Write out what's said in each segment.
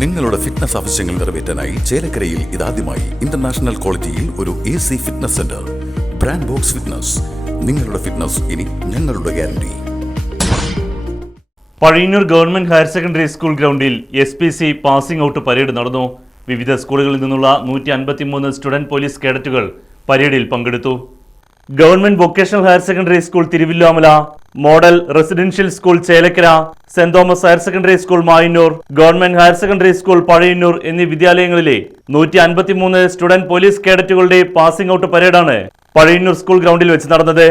നിങ്ങളുടെ ഫിറ്റ്നസ് ആവശ്യങ്ങൾ നിറവേറ്റാനായി ചേലക്കരയിൽ ഇതാദ്യമായി ഇന്റർനാഷണൽ ക്വാളിറ്റിയിൽ ഒരു A C fitness centre brand box fitness നിങ്ങളുടെ ഫിറ്റ്നസ് ഇനി ഞങ്ങളുടെ guarantee Pazhayannur government higher secondary school ഗ്രൗണ്ടിൽ S P C passing out parade നടന്നു. വിവിധ സ്കൂളുകളിൽ നിന്നുള്ള നൂറ്റി അൻപത്തിമൂന്ന് സ്റ്റുഡന്റ് പോലീസ് കേഡറ്റുകൾ പരേഡിൽ പങ്കെടുത്തു. Government vocational higher secondary school Thiruvilwamala model residential school Chelakkara Saint Thomas higher secondary school Mayannur government higher secondary school Pazhayannur എന്നീ വിദ്യാലയങ്ങളിലെ നൂറ്റി അൻപത്തിമൂന്ന് സ്റ്റുഡന്റ് പോലീസ് കേഡറ്റുകളുടെ പാസിംഗ് ഔട്ട് പരേഡാണ് പഴയന്നൂർ സ്കൂൾ ഗ്രൗണ്ടിൽ വെച്ച് നടന്നത്.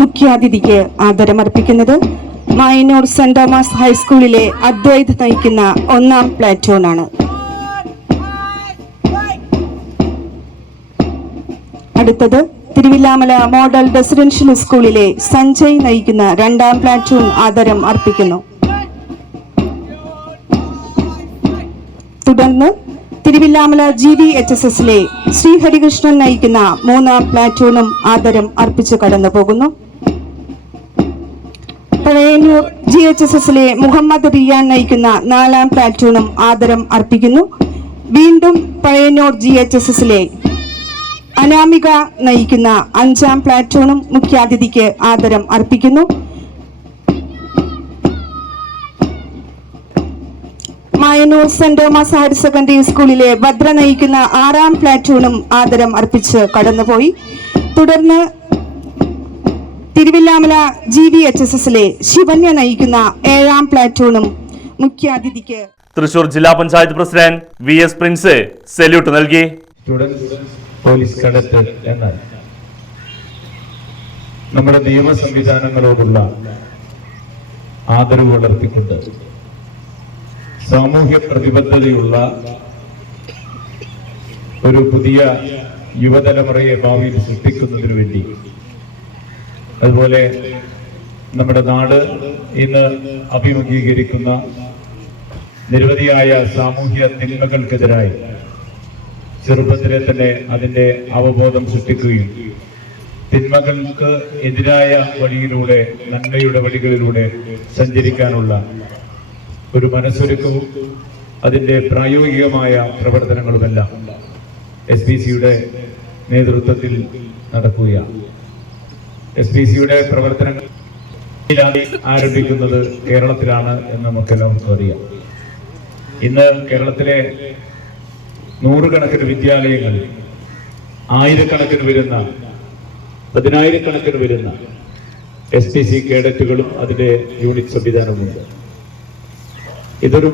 മുഖ്യാതിഥിക്ക് ആദരമർപ്പിക്കുന്നത് മായന്നൂർ സെന്റ് തോമസ് ഹൈസ്കൂളിലെ അദ്വൈത് നയിക്കുന്ന ഒന്നാം പ്ലാറ്റൂണാണ് അടുത്തത് തിരുവില്ലാമല മോഡൽ റെസിഡൻഷ്യൽ സ്കൂളിലെ സഞ്ജയ് നയിക്കുന്ന രണ്ടാം പ്ലാറ്റൂൺ ആദരം അർപ്പിക്കുന്നു. തുടർന്ന് Thiruvilwamala G D H S എസിലെ ശ്രീഹരികൃഷ്ണൻ നയിക്കുന്ന മൂന്നാം പ്ലാറ്റൂണും ആദരം അർപ്പിച്ചു കടന്നു പോകുന്നു പഴയന്നൂർ ജി എച്ച് എസ് എസിലെ മുഹമ്മദ് റിയാൻ നയിക്കുന്ന നാലാം പ്ലാറ്റൂണും ആദരം അർപ്പിക്കുന്നു. വീണ്ടും പഴയന്നൂർ ജി എച്ച് എസ് എസിലെ അനാമിക നയിക്കുന്ന അഞ്ചാം പ്ലാറ്റൂണും മുഖ്യാതിഥിക്ക് ആദരം അർപ്പിക്കുന്നു. Mayannur Saint Thomas higher secondary സ്കൂളിലെ ഭദ്ര നയിക്കുന്ന ആറാം പ്ലാറ്റൂണും ആദരം അർപ്പിച്ച് കടന്നുപോയി. തുടർന്ന് Thiruvilwamala G V H S എസിലെ ശിവന്യ നയിക്കുന്ന ഏഴാം പ്ലാറ്റൂണും മുഖ്യാതിഥിക്ക് തൃശൂർ ജില്ലാ panchayat president V S Prince salute നൽകി. പോലീസ് കഡറ്റ് എന്നാൽ നമ്മുടെ നിയമ സംവിധാനങ്ങളോടുള്ള ആദരവ് വളർത്തിക്കൊണ്ട് സാമൂഹ്യ പ്രതിബദ്ധതയുള്ള ഒരു പുതിയ യുവതലമുറയെ ഭാവിയിൽ സൃഷ്ടിക്കുന്നതിന് വേണ്ടി അതുപോലെ നമ്മുടെ നാട് ഇന്ന് അഭിമുഖീകരിക്കുന്ന നിരവധിയായ സാമൂഹ്യ തിന്മകൾക്കെതിരായി ചെറുപ്പത്തിലെ തന്നെ അതിന്റെ അവബോധം സൃഷ്ടിക്കുകയും തിന്മകൾക്ക് എതിരായ വഴിയിലൂടെ നന്മയുടെ വഴികളിലൂടെ സഞ്ചരിക്കാനുള്ള ഒരു മനസ്സൊരുക്കവും അതിന്റെ പ്രായോഗികമായ പ്രവർത്തനങ്ങളുമെല്ലാം എസ് പി സിയുടെ നേതൃത്വത്തിൽ നടക്കുകയാണ്. എസ് ഡി സിയുടെ പ്രവർത്തനങ്ങൾ ആരംഭിക്കുന്നത് കേരളത്തിലാണ് എന്ന് നമുക്കെല്ലാവർക്കും അറിയാം. ഇന്ന് കേരളത്തിലെ നൂറുകണക്കിന് വിദ്യാലയങ്ങളിൽ ആയിരക്കണക്കിന് വരുന്ന പതിനായിരക്കണക്കിന് വരുന്ന എസ് ടി സി കേഡറ്റുകളും അതിന്റെ യൂണിറ്റ് സംവിധാനവുമുണ്ട്. ഇതൊരു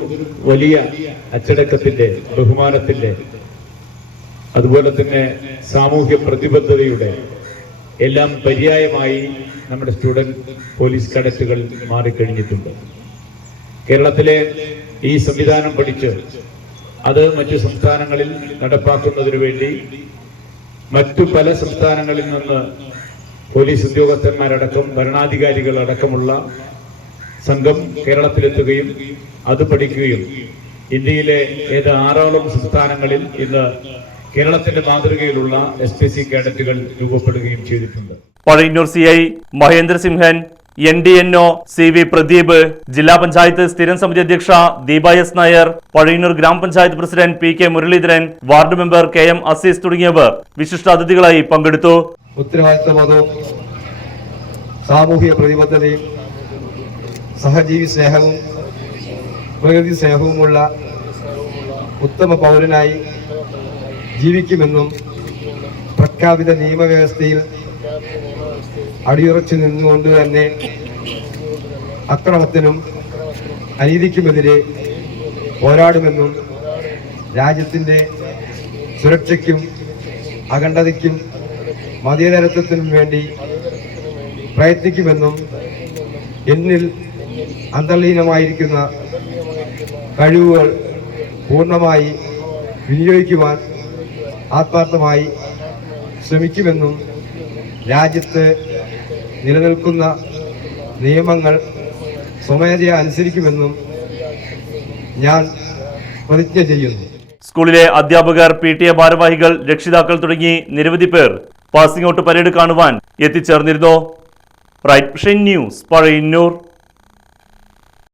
വലിയ അച്ചടക്കത്തിന്റെ ബഹുമാനത്തിന്റെ അതുപോലെ തന്നെ സാമൂഹ്യ പ്രതിബദ്ധതയുടെ എല്ലാം പര്യായമായി നമ്മുടെ സ്റ്റുഡന്റ് പോലീസ് കഡറ്റുകൾ മാറിക്കഴിഞ്ഞിട്ടുണ്ട്. കേരളത്തിലെ ഈ സംവിധാനം പഠിച്ച് അത് മറ്റു സംസ്ഥാനങ്ങളിൽ നടപ്പാക്കുന്നതിനു വേണ്ടി മറ്റു പല സംസ്ഥാനങ്ങളിൽ നിന്ന് പോലീസ് ഉദ്യോഗസ്ഥന്മാരടക്കം ഭരണാധികാരികൾ അടക്കമുള്ള സംഘം കേരളത്തിലെത്തുകയും അത് പഠിക്കുകയും ഇന്ത്യയിലെ ഏത് ആറോളം സംസ്ഥാനങ്ങളിൽ ഇന്ന് കേരളത്തിന്റെ മാതൃകയിലുള്ള എസ് പി സി കേഡറ്റുകൾ രൂപപ്പെടുകയും ചെയ്തിട്ടുണ്ട്. Pazhayannur C I Mahendra Simhan N D N O C V Pradeep ജില്ലാ പഞ്ചായത്ത് സ്ഥിരം സമിതി അധ്യക്ഷ ദീപ എസ് നായർ പഴയന്നൂർ ഗ്രാമപഞ്ചായത്ത് president P K Muraleedharan ward member K M Azeez തുടങ്ങിയവർ വിശിഷ്ട അതിഥികളായി പങ്കെടുത്തു. ഉത്തരവാദിത്തവാദവും സാമൂഹിക പ്രതിബദ്ധതയും സഹജീവി സ്നേഹവും പ്രകൃതി സ്നേഹവുമുള്ള ഉത്തമ പൗരനായി ജീവിക്കുമെന്നും പ്രഖ്യാപിത നിയമവ്യവസ്ഥയിൽ അടിയുറച്ചു നിന്നുകൊണ്ട് തന്നെ അക്രമത്തിനും അനീതിക്കുമെതിരെ പോരാടുമെന്നും രാജ്യത്തിന്റെ സുരക്ഷയ്ക്കും അഖണ്ഡതയ്ക്കും മതേതരത്വത്തിനും വേണ്ടി പ്രയത്നിക്കുമെന്നും എന്നിൽ അന്തർലീനമായിരിക്കുന്ന കഴിവുകൾ പൂർണമായി വിനിയോഗിക്കുവാൻ ആത്മാർത്ഥമായി ശ്രമിക്കുമെന്നും രാജ്യത്ത് നിലനിൽക്കുന്ന നിയമങ്ങൾ സ്വമേധയ അനുസരിക്കുമെന്നും ഞാൻ പ്രതിജ്ഞ ചെയ്യുന്നു. സ്കൂളിലെ അധ്യാപകർ പി ടി എ ഭാരവാഹികൾ രക്ഷിതാക്കൾ തുടങ്ങി നിരവധി പേർ പാസിംഗ് ഔട്ട് പരേഡ് കാണുവാൻ എത്തിച്ചേർന്നിരുന്നു. Right news Pazhayannur